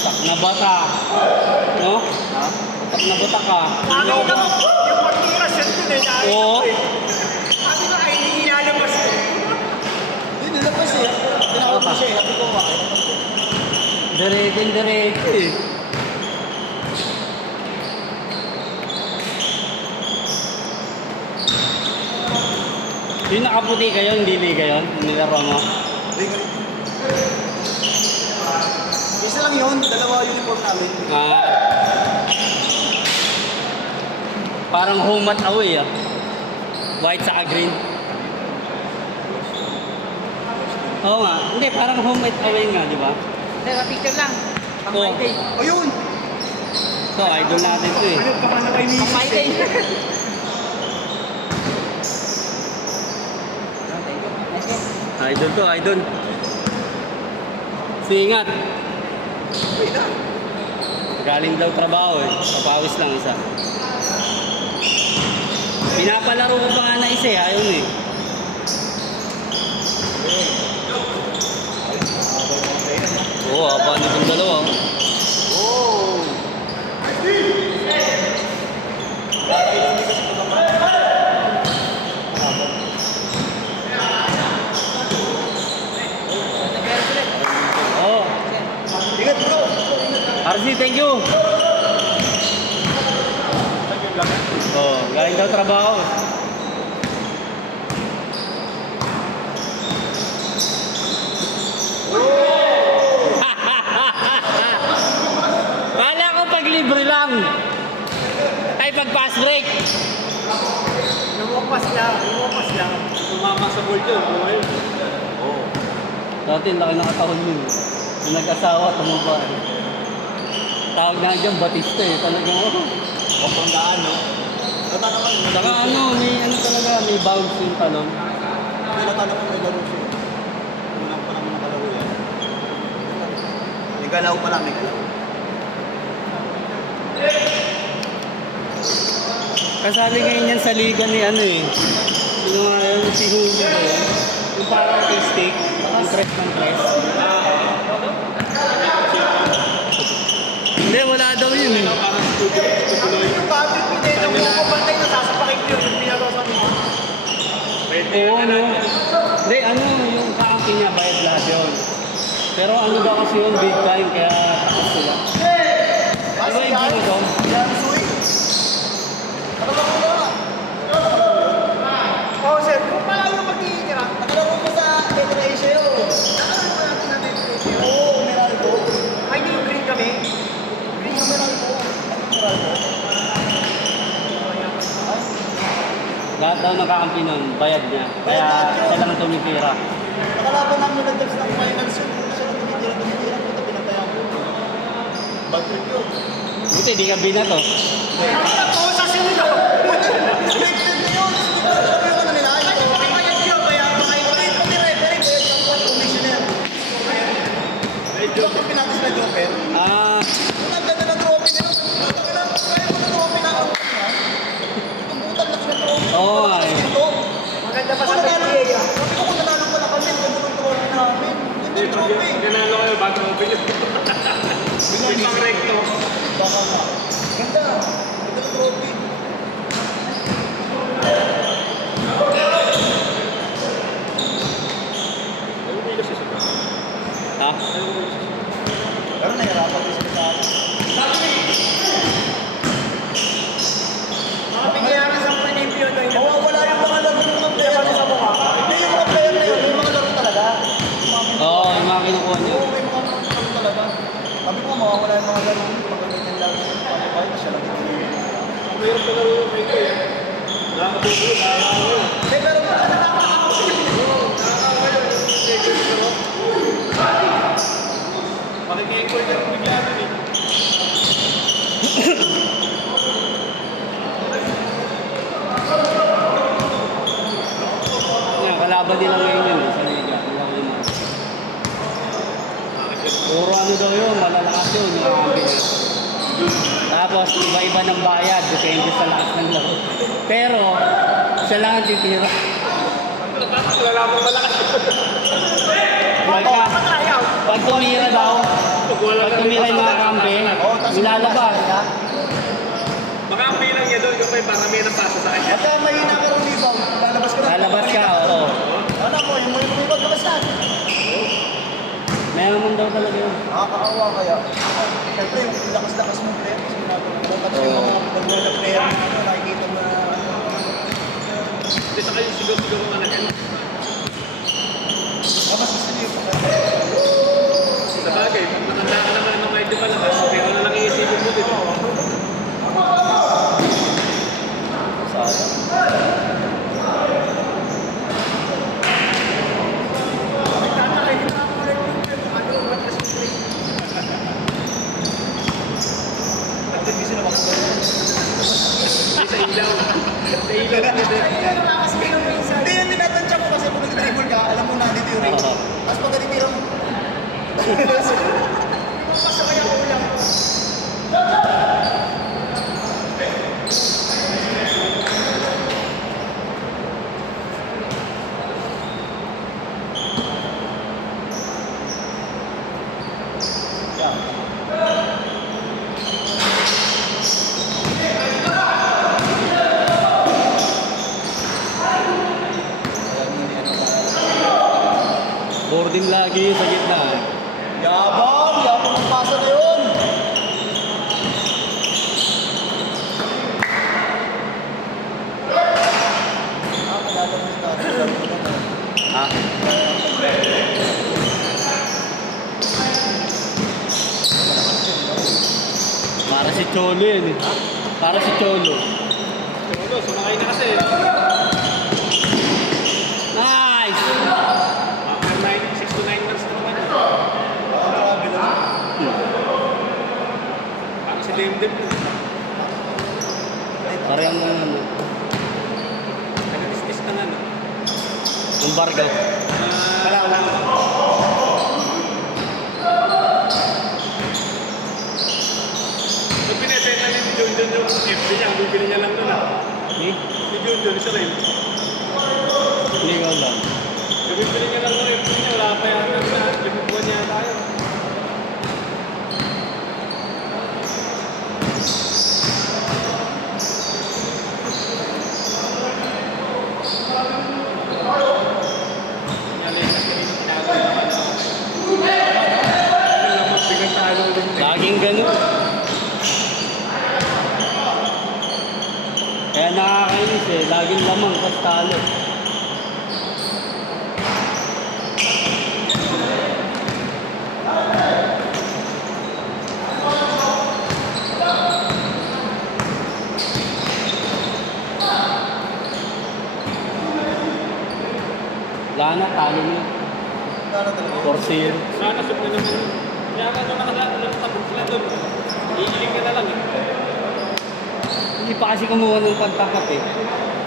Batak na bata. No? Ha? Batak na bata ka. Sabi ko naman, yung pagkirasyon ko na dahil Oo. ako eh. Sabi ko ay hindi ilalabas ko. Hindi, nilabas eh. Tinawag ko siya eh. Sabi ko, okay. Diretso eh. Yung nakaputi kayo, hindi liga yun? Nilaro mo? Hindi ka rin. Isa lang yun, dalawa uniform namin. Parang home at away ah. White saka green. Oo nga. Hindi, parang home at away nga, di ba? Hindi, picture lang. Pang Oo. my day. Ayun! So, idol natin to eh. Ano pa nga na kay Pang my Mrs. day. eh. Idol to, idol. Singat. Wait na. Galing daw trabaho eh. Papawis lang isa. Pinapalaro ko pa nga na isa eh. Ayaw na eh. Oo, haba na itong dalawa. Oh! Oo. Ingat bro! RC, thank you. Oo, galing daw trabaho. Kala ko pag libre lang. Ay, pag pass break. Lumupas lang. Tumama sa ball yun, buhay. Oo. Dati, laki ng katahon yun. Yung nag-asawa, tumaba. Tawag na dyan, Batista eh. Talagang ako. Kapanggaan, no? Tata naman. Saka ano, may ano talaga, may bounce yung talon. Tata naman may laro siya. Una pa naman nakalaro yan. May galaw pa lang, may galaw. Kasali ngayon yan sa liga ni ano eh. Yung nga yun, si Hugo ba yun? Yung parang artistic, yung press ng press. Hindi, wala daw yun eh. Yung bakit pinito mo ko bantay na sasapakin ko yun. Yung pinagawa sa mga. Oo, ano. Hindi, ano, yung kaangkin niya, bayad lahat yun. Pero ano daw kasi yun, big time, kaya takot sila. Di ba yung gino to? Yan, swing! Nakalaro mo ba? Oo sir, kung pala yung magkikira. Nakalaro mo sa Federation. Nakalaman pa natin natin ito. Oo, Meralco. Ay, hindi yung green kami. Green yung Meralco. Meralco. Lahat daw nakakampi nun, bayad niya. Kaya siya lang tumitira. Nakalaban namin nag-dubs ng finals yun. Siya na tumitira. Puta, pinatayan ko. Bad trip yun. Buti, di ka binato. Oo, sa sino. Selected na yun. Sabi ko na nila. Ay, papayag yun. Kaya Pati referee, kaya yung one commissioner. Joker pinatis na Joker. Ah, Ang ganda ng trophy nila. Kaya mo na trophy na ako. Itong butang laki ng trophy. oo nga eh. Ito. maganda pa Kung sa nanalo, PTA. sabi ko kung nanalo pala kami, ang ganda ng trophy namin. Ganda ng trophy. Ganalo kayo bago mo pinyo. May pang recto. Baka nga. Ganda. Ganda ng trophy. Ha? Pero nahirapan din sila sa akin. Mga bigyaran sa panimpiyo doon. Mawawala yung mga laro ng mga player. Sa mukha. Hindi yung mga player na yun, yung mga laro talaga. Oo, yung mga kinukuha niyo. Oo, may mga laro talaga. Sabi ko, mawawala yung mga laro. Pag ganyan lang, pamabay na siya lang. Mayroon pa laro kayo eh. Nakakatuloy, nakakawin. Hindi, pero Makikikul ka rin bigla nun eh. Yan, kalaban nila ngayon yun eh, sa liga. Nila ko yung mga. Puro ano daw yun, malalakas yun, yung kampi niya. Tapos, iba-iba ng bayad, depende sa lakas ng laro. Pero, siya lang ang titira. Lalaman malakas. Pag tumira daw, wala Pag tumira yung mga kampi, Oo, tapos nilalabas. Baka ang bilang niya doon yung may parami ng pasa sa kanya. At may hina ka ng rebound, lalabas ka na. Lalabas ka, oo. Ano mo, yung may rebound, labas na. Meron naman daw talaga yun. Nakakaawa kaya. Siyempre, yung lakas-lakas mo player, kasi ginagawa mo. Kasi yung mga nagwala na player, nakikita mo na Hindi sa kayo sigaw-sigaw ng anak yan. mas gusto niyo yung Sa bagay, pag matanda ka naman ng medyo malakas, pero na lang iisipin mo dito. Hindi sila makuha. Sa ilaw. Sa ilaw. Hindi yan tinatansya ko kasi kung nag-dribble ka, alam mo na dito yung ring. Oo. Tapos pag ganitira mo, Boarding lagi yun sa gitna. yabang! Yabang ang pasa na yun! Nakakilala mo yung dati, laro ko na. Ha? Para si Cholo yun eh. Para si Cholo. Siguro, sumakay na kasi. Nice! After 6 to 9 months na naman. Grabe lang. Parang si Demdem. Parang ano, Nag-distis na nga. no? ang barga. Wala. Pag pinibenta niya ni John John yung FB niya, ang bibili niya lang nun ah. Eh? Si John John, isa rin. Hindi ko alam. Yung bibili niya lang ng FB niya, wala pa yan na limubuan niya tayo. Laging ganun. Kaya nakakainis eh. Laging lamang pas talo. Wala na, talo niya. Ano talaga? 4-0. Sana sub na naman. Kaya nga nung nakatabog sila doon, iiling ka na lang eh. Hindi pa kasi kumuha ng pagtakat eh.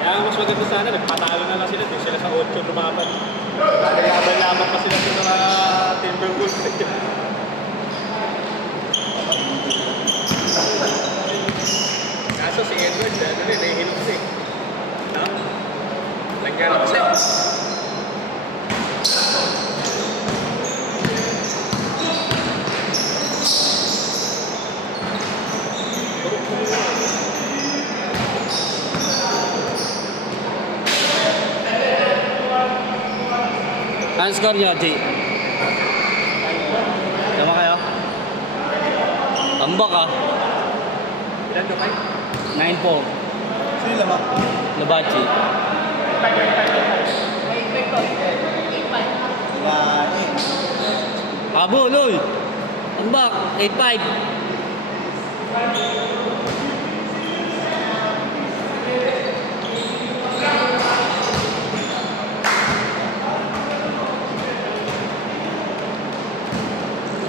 Kaya mas maganda sana, nagpatalo na lang sila. Doon sila sa 8 lumaban. Laban-laban pa sila sa mga Timberwolves. Kaso si Edward, ano rin, nahihilok siya eh. No? Lagyan ako siya. Ano score nyo, G? Tama kayo? Tambak ah. Ilan to kayo? 9-4. Sino lamang? Labachi. Wala eh. Abo, lol. Tambak. 8-5.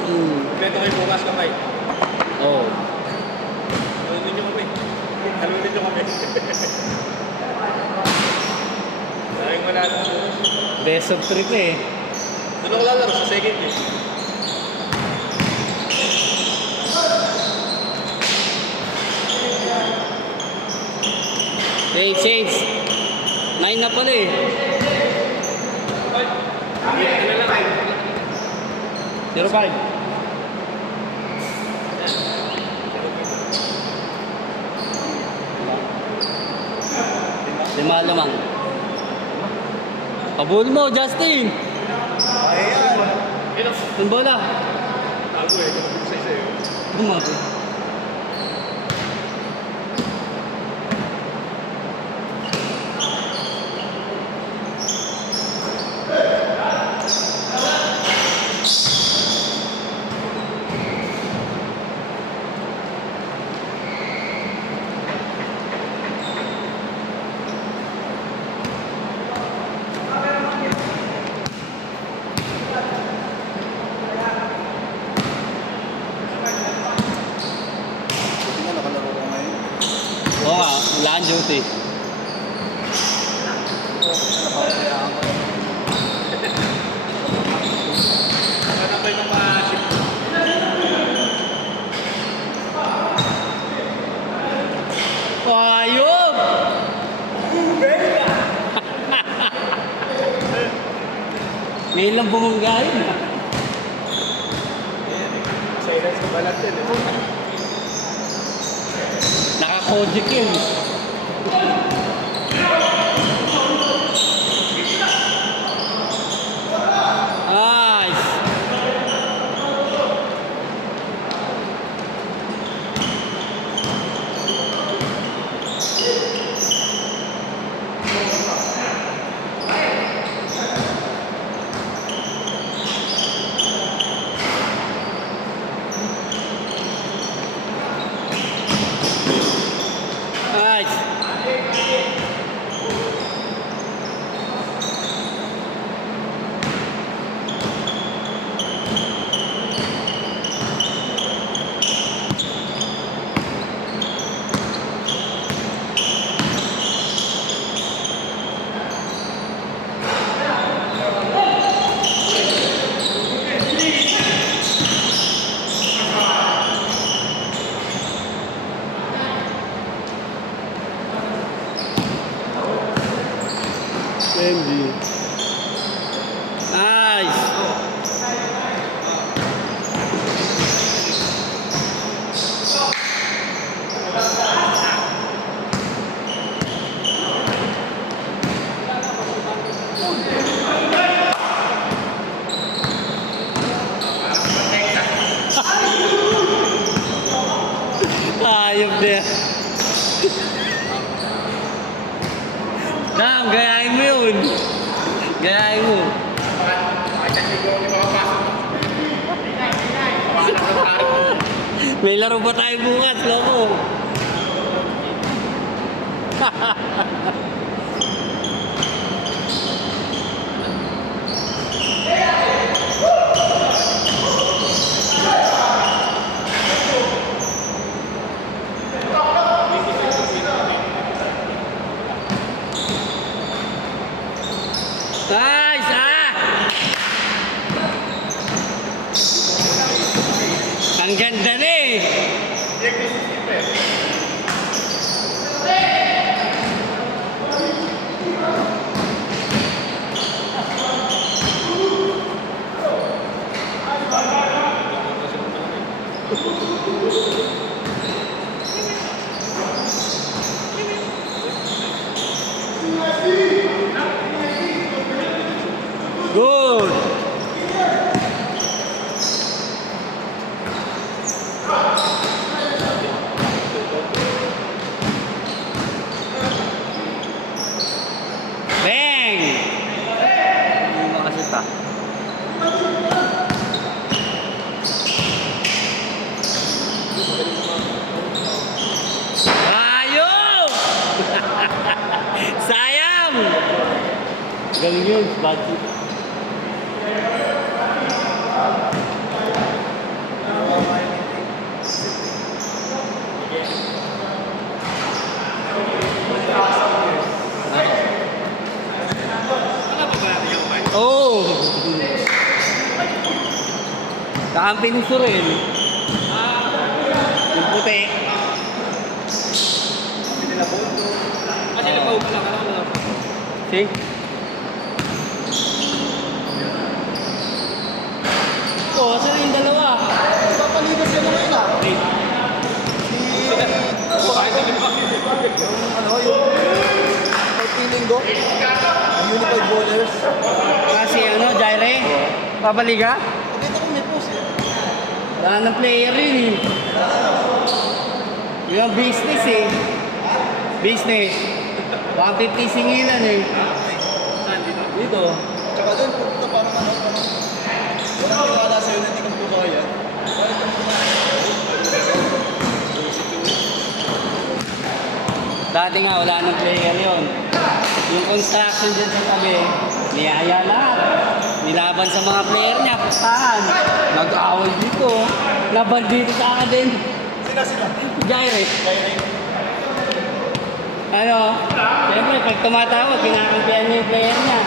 Kompleto kayo bukas kamay. Oo. Halunin nyo kami. Halunin nyo kami. Sayang wala na. Best of 3 eh. Doon ako lalaro sa second game. Hey, Shades. 9 na pala eh. Ano lang? 0-5. Lima lamang. Pabul mo, Justin! Ayan. Ang bola. Tago eh, kapag sa isa eh. Bumago. Buti nga nakalaro ko ngayon. Oo nga, wala kang duty. Napapayaan ko. Ano ba yung mga ship? Ayop! Ngayon lang bumanggayin. Silence ko balat din eh. Naka-kojic yun. Nice! Nice! MG. Nice! Ayop na. Dam, gayahin mo yun. Gayahin mo. May laro ba tayo bukas, loko? Nice! Ang ganda na eh! Good! Bang! Hindi makasita. Ayun! Sayang! Galing yun, budget. Oh! Kakampi ni Surel. Yung puti. Kasi nagpahog ka lang, ano na. See? Oh, saan yung dalawa? Papaligas ka na ngayon ah. Wait. unified bowlers. Kasi ano, Jaire? Papaliga? Pakita ko may post eh. Wala ng player yun eh. Yung business eh. Business. 150 singilan eh. Saan dito? Dito. Tsaka doon, pupunta parang ano, parang walang tiwala sa'yo na hindi ka magbabayad. Bakit ka Dati nga wala ng player yun. Yung construction dyan sa tabi, niyaya lahat. Nilaban sa mga player niya, pustahan. Nag-awal dito. Laban dito sa akin din. Sila? Jaire. Ano? Siyempre, pag tumatawag, kinakampihan niya yung player niya.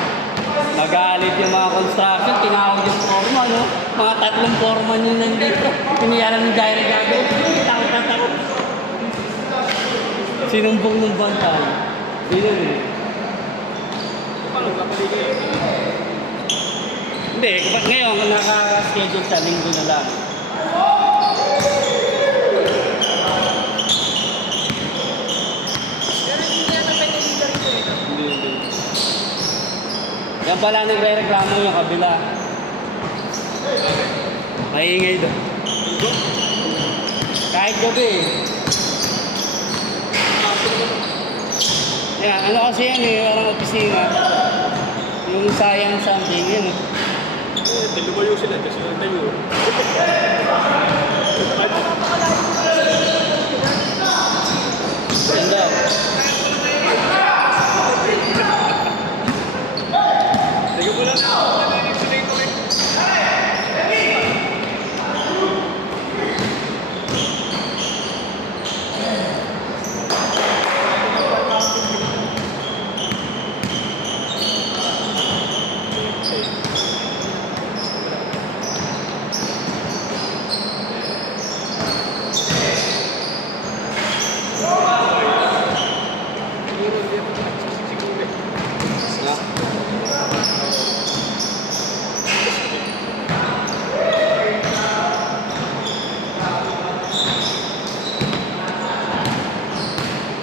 Magalit yung mga construction, tinawag yung foreman, no? Mga 3 foreman yun nandito. Piniyalan ng Jaire gagawin. Takot. Sinumbong ng bantay. Sino yun? Paano kapaliga eh? Hindi, kapag ngayon, naka-schedule sa linggo na lang. Pero hindi na pwede leader ito eh. Hindi. Yan pala nagre-reklamo yung kabila. Maingay doon. Kahit gabi eh. Yan, ano kasi yan eh, parang opisina. Yung sayang something yun. Lumayo sila kasi yung tayo. Yan daw. Sige mo lang ako. Nalanig sila ito eh.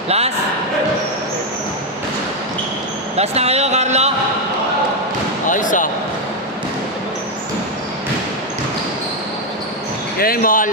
Last? Last na kayo, Carlo? Ayos ah. Game ball.